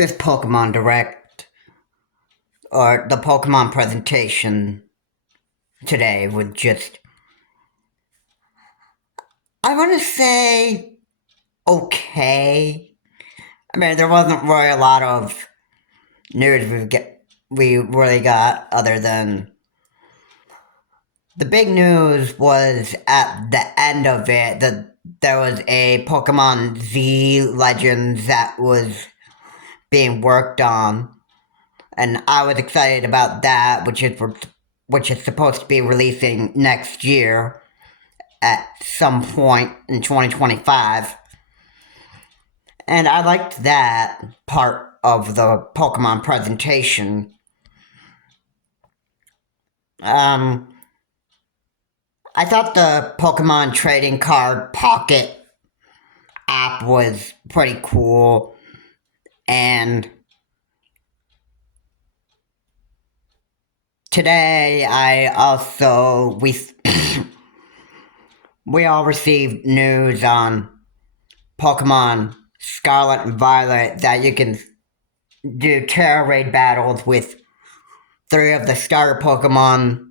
this Pokemon Direct, or the Pokemon presentation today was just, I want to say, okay. I mean, there wasn't really a lot of news we really got other than the big news was at the end of it that there was a Pokemon Z Legends that was being worked on, and I was excited about that, which is supposed to be releasing next year at some point in 2025. And I liked that part of the Pokemon presentation. I thought the Pokemon Trading Card Pocket app was pretty cool, and today we all received news on Pokemon Scarlet and Violet that you can do Terra Raid battles with 3 of the starter Pokemon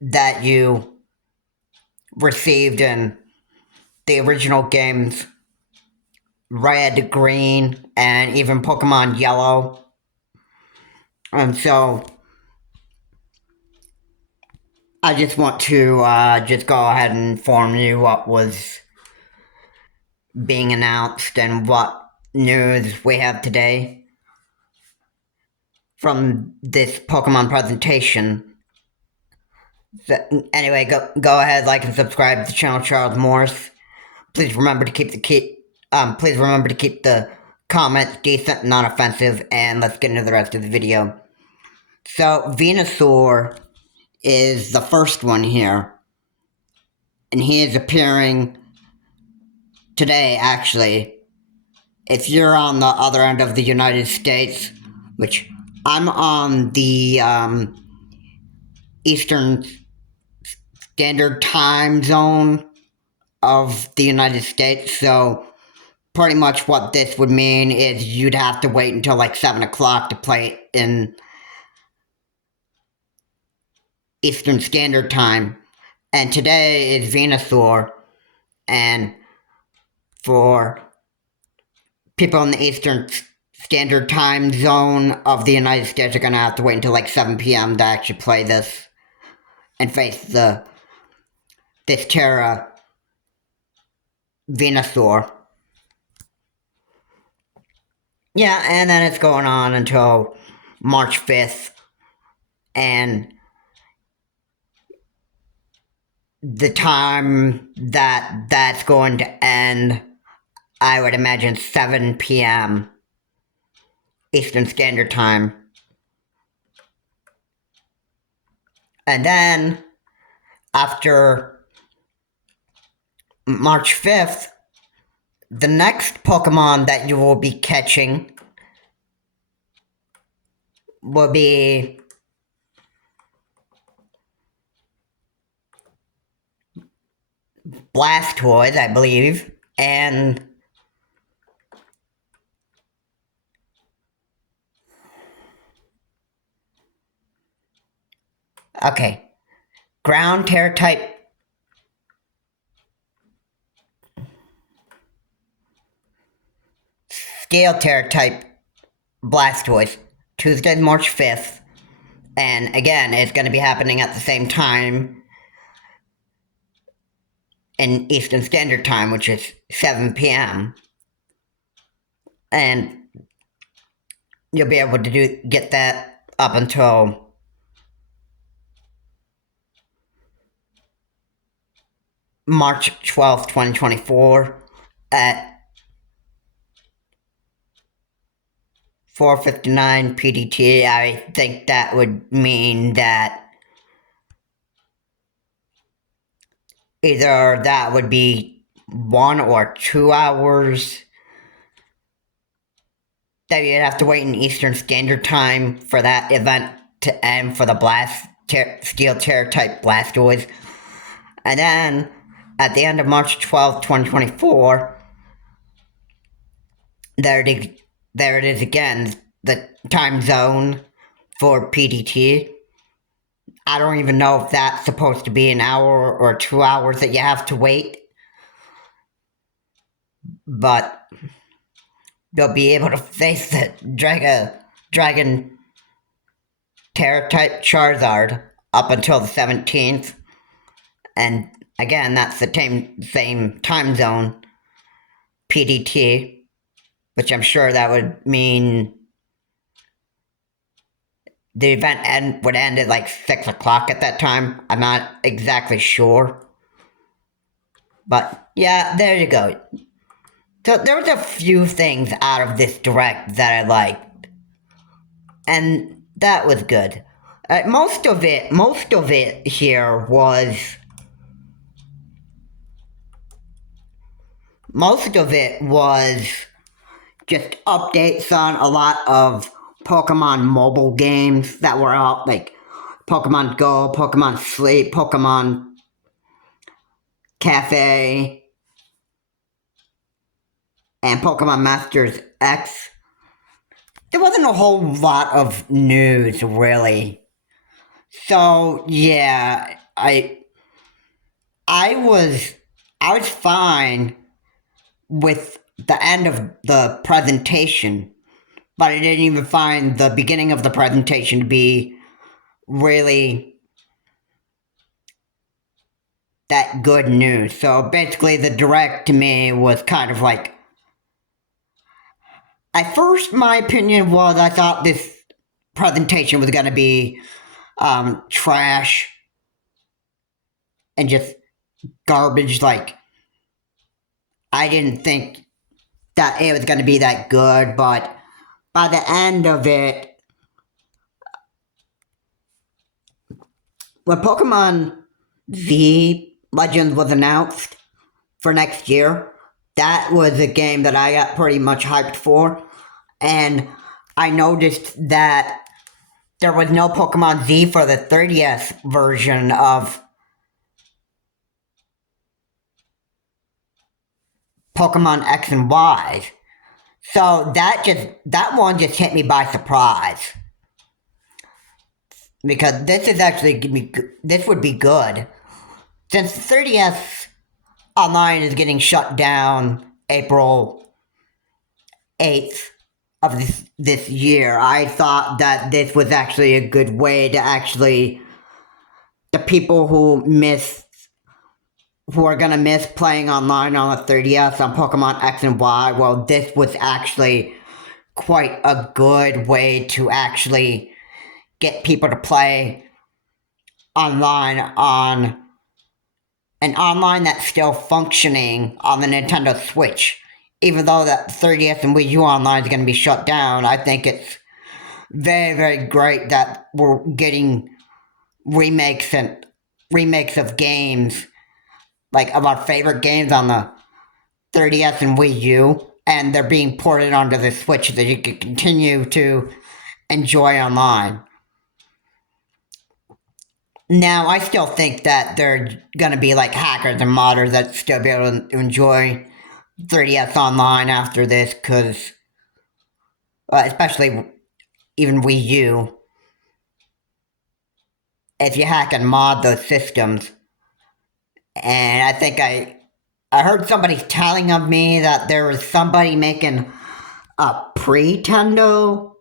that you received in the original games, Red, Green, and even Pokemon Yellow. And so I just want to just go ahead and inform you what was being announced and what news we have today from this Pokemon presentation. So, anyway, go ahead, like and subscribe to the channel, Charles Morris. Please remember to keep the comments decent and non-offensive, and let's get into the rest of the video. So Venusaur is the first one here, and he is appearing today, actually. If you're on the other end of the United States, which I'm on the Eastern Standard Time Zone of the United States, so pretty much what this would mean is you'd have to wait until like 7 o'clock to play in Eastern Standard Time. And today is Venusaur, and for people in the Eastern Standard Time Zone of the United States are going to have to wait until like 7 p.m. to actually play this and face this Terra Venusaur. Yeah, and then it's going on until March 5th, and the time that's going to end, I would imagine 7 p.m. Eastern Standard Time. And then, after March 5th, the next Pokemon that you will be catching will be Blastoise, I believe, and okay, Ground Terror type Scale Terror type Blastoise, Tuesday, March 5th, and again, it's going to be happening at the same time in Eastern Standard Time, which is 7 p.m. And you'll be able to get that up until March 12th, 2024 at 4:59 PDT. I think that would mean that either that would be 1 or 2 hours that you'd have to wait in Eastern Standard Time for that event to end for the Steel Terror type Blastoise. And then, at the end of March 12th, 2024, there there it is again, the time zone for PDT. I don't even know if that's supposed to be an hour or 2 hours that you have to wait, but you'll be able to face the Dragon Terror type Charizard up until the 17th. And again, that's the same time zone, PDT, which I'm sure that would mean the event would end at like 6 o'clock at that time. I'm not exactly sure. But yeah, there you go. So there was a few things out of this direct that I liked, and that was good. Most of it here was, most of it was just updates on a lot of Pokemon mobile games that were out, like Pokemon Go, Pokemon Sleep, Pokemon Cafe, and Pokemon Masters X. There wasn't a whole lot of news, really. So yeah, I was I was fine with the end of the presentation, but I didn't even find the beginning of the presentation to be really that good news. So basically, the direct to me was kind of like, at first, my opinion was I thought this presentation was going to be trash and just garbage. Like, I didn't think that it was going to be that good, but by the end of it, when Pokemon Z Legends was announced for next year, that was a game that I got pretty much hyped for. And I noticed that there was no Pokemon Z for the 30th version of Pokemon X and Y. So that one just hit me by surprise. Because this would be good. Since the 30th online is getting shut down April 8th of this year, I thought that this was actually a good way to actually, the people who are gonna miss playing online on the 30th on Pokemon X and Y, well, this was actually quite a good way to actually get people to play online on an online that's still functioning on the Nintendo Switch. Even though that 30th and Wii U Online is going to be shut down, I think it's very, very great that we're getting remakes of games, like of our favorite games on the 30th and Wii U, and they're being ported onto the Switch so that you can continue to enjoy online. Now, I still think that there are going to be like hackers and modders that still be able to enjoy 30th online after this, because especially even Wii U, if you hack and mod those systems. And I think I heard somebody telling of me that there was somebody making a Pretendo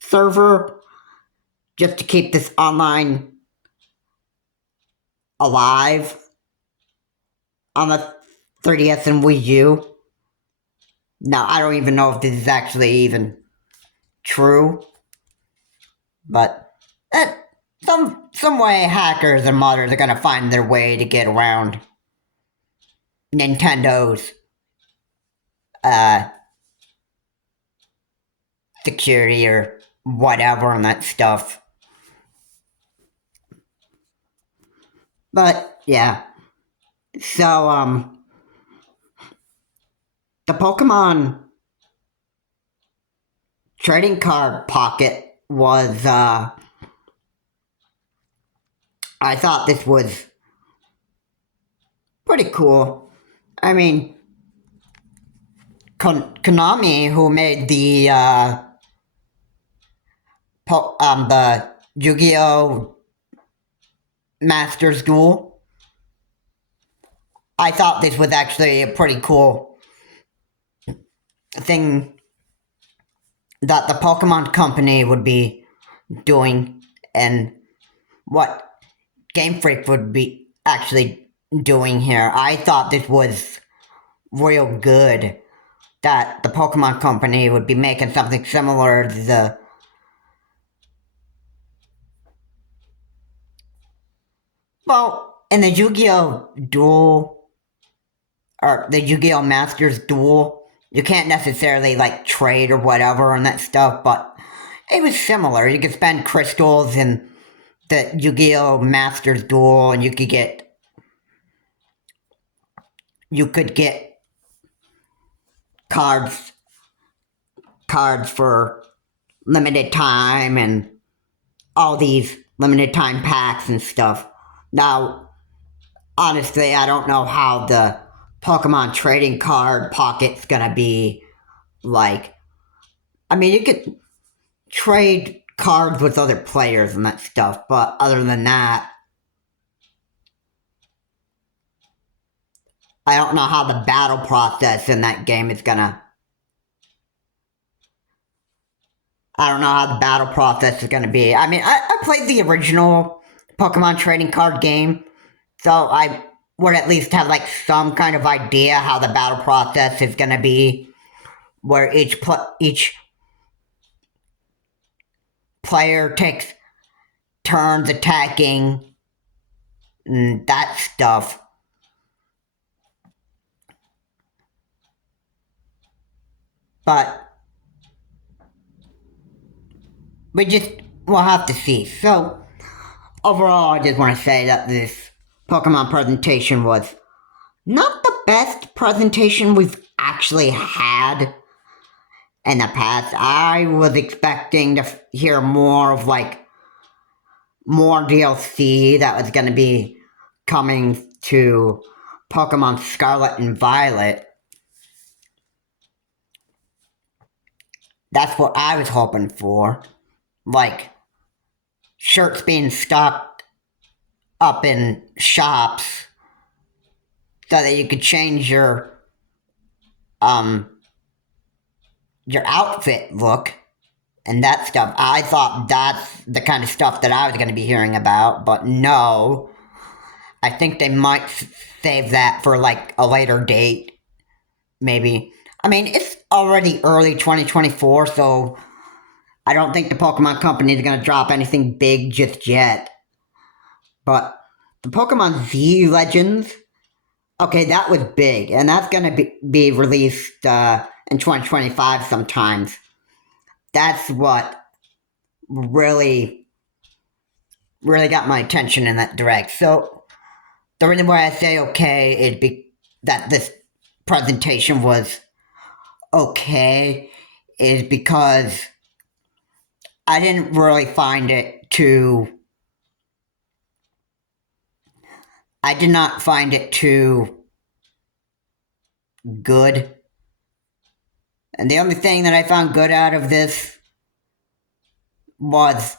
server just to keep this online alive on the 30th and Wii U. Now, I don't even know if this is actually even true, but some way hackers and modders are gonna find their way to get around Nintendo's uh, security or whatever and that stuff. But yeah, so the Pokemon trading card pocket was I thought this was pretty cool. I mean, Konami, who made the Yu-Gi-Oh! Masters Duel. I thought this was actually a pretty cool thing that the Pokemon Company would be doing, and what Game Freak would be actually doing here. I thought this was real good, that the Pokemon Company would be making something similar to the in the Yu-Gi-Oh! Duel, or the Yu-Gi-Oh! Masters Duel, you can't necessarily, like, trade or whatever and that stuff, but it was similar. You could spend crystals in the Yu-Gi-Oh! Masters Duel, and you could get cards for limited time and all these limited time packs and stuff. Now, honestly, I don't know how the Pokemon trading card pocket's gonna be like. I mean, you could trade cards with other players and that stuff, but other than that, I don't know how the battle process in that game is gonna. I don't know how the battle process is gonna be. I mean, I played the original Pokemon trading card game, so I would at least have like some kind of idea how the battle process is gonna be, where each player takes turns attacking and that stuff. But we'll have to see. So, overall, I just want to say that this Pokemon presentation was not the best presentation we've actually had in the past. I was expecting to hear more of, like, more DLC that was going to be coming to Pokemon Scarlet and Violet. That's what I was hoping for. Like, shirts being stocked up in shops so that you could change your outfit look and that stuff. I thought that's the kind of stuff that I was going to be hearing about, but no. I think they might save that for, like, a later date, maybe. I mean, it's already early 2024, so I don't think the Pokemon Company is going to drop anything big just yet. But the Pokemon Z Legends, okay, that was big, and that's going to be released in 2025 sometimes. That's what really got my attention in that direct. So the reason why I say okay is that this presentation was okay is because I didn't really find it too. I did not find it too good. And the only thing that I found good out of this was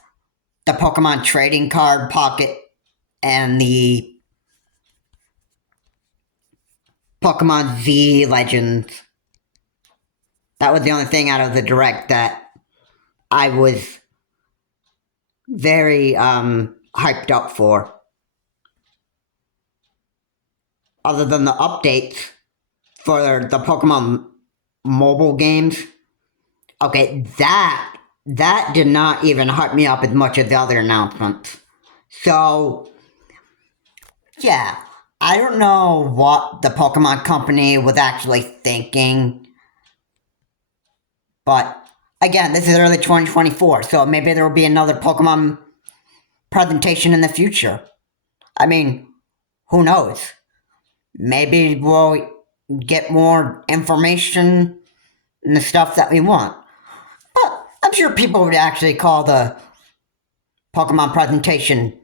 the Pokemon trading card pocket and the Pokemon Z Legends. That was the only thing out of the direct that I was very hyped up for. Other than the updates for the Pokemon mobile games. Okay, that did not even hype me up as much as the other announcements. So, yeah, I don't know what the Pokemon Company was actually thinking. But, again, this is early 2024, so maybe there will be another Pokemon presentation in the future. I mean, who knows? Maybe we'll get more information and the stuff that we want. But I'm sure people would actually call the Pokemon presentation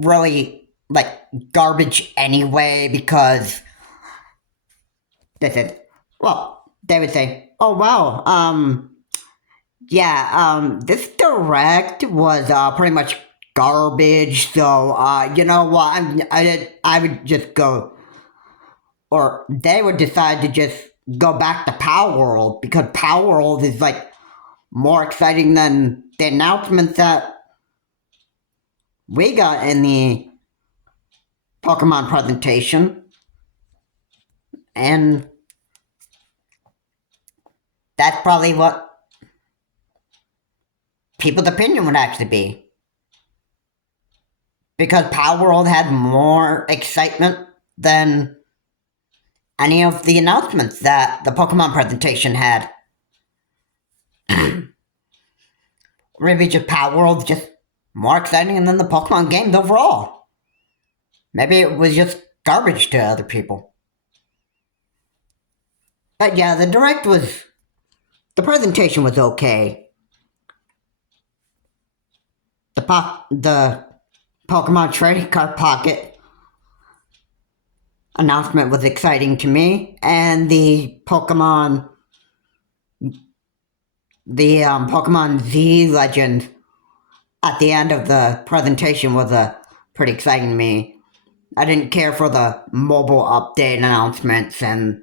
really, like, garbage anyway, because This is, well, they would say, oh wow, yeah, this direct was pretty much garbage. So you know what? I would just go, or they would decide to just go back to Power World because Power World is like more exciting than the announcements that we got in the Pokemon presentation, and that's probably what people's opinion would actually be. Because Power World had more excitement than any of the announcements that the Pokemon presentation had. Maybe just Power World's just more exciting than the Pokemon games overall. Maybe it was just garbage to other people. But yeah, the presentation was okay. The Pokemon Trading Card Pocket announcement was exciting to me, and the Pokemon Z Legend at the end of the presentation was pretty exciting to me. I didn't care for the mobile update announcements, and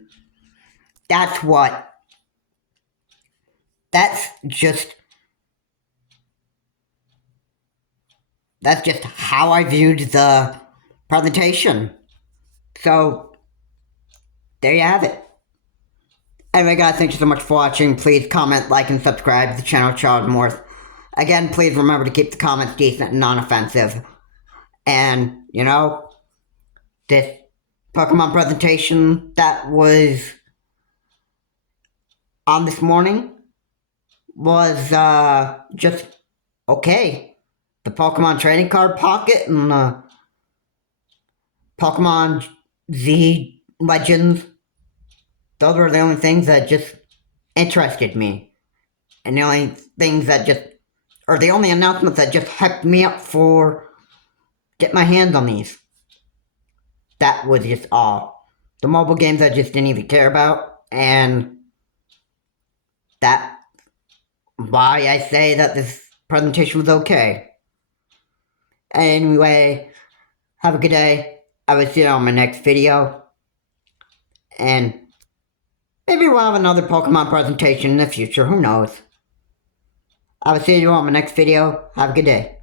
that's just how I viewed the presentation. So there you have it. Anyway, guys, thank you so much for watching. Please comment, like, and subscribe to the channel, Charles Morse. Again, please remember to keep the comments decent and non-offensive. And, you know, this Pokemon presentation that was on this morning was just okay. The Pokemon Trading Card Pocket and the Pokemon Z Legends, those were the only things that just interested me. And the only things that the only announcements that just hyped me up for get my hands on these. That was just all. The mobile games I just didn't even care about, and that's why I say that this presentation was okay. Anyway, have a good day. I will see you on my next video, and maybe we'll have another Pokemon presentation in the future, who knows. I will see you on my next video. Have a good day.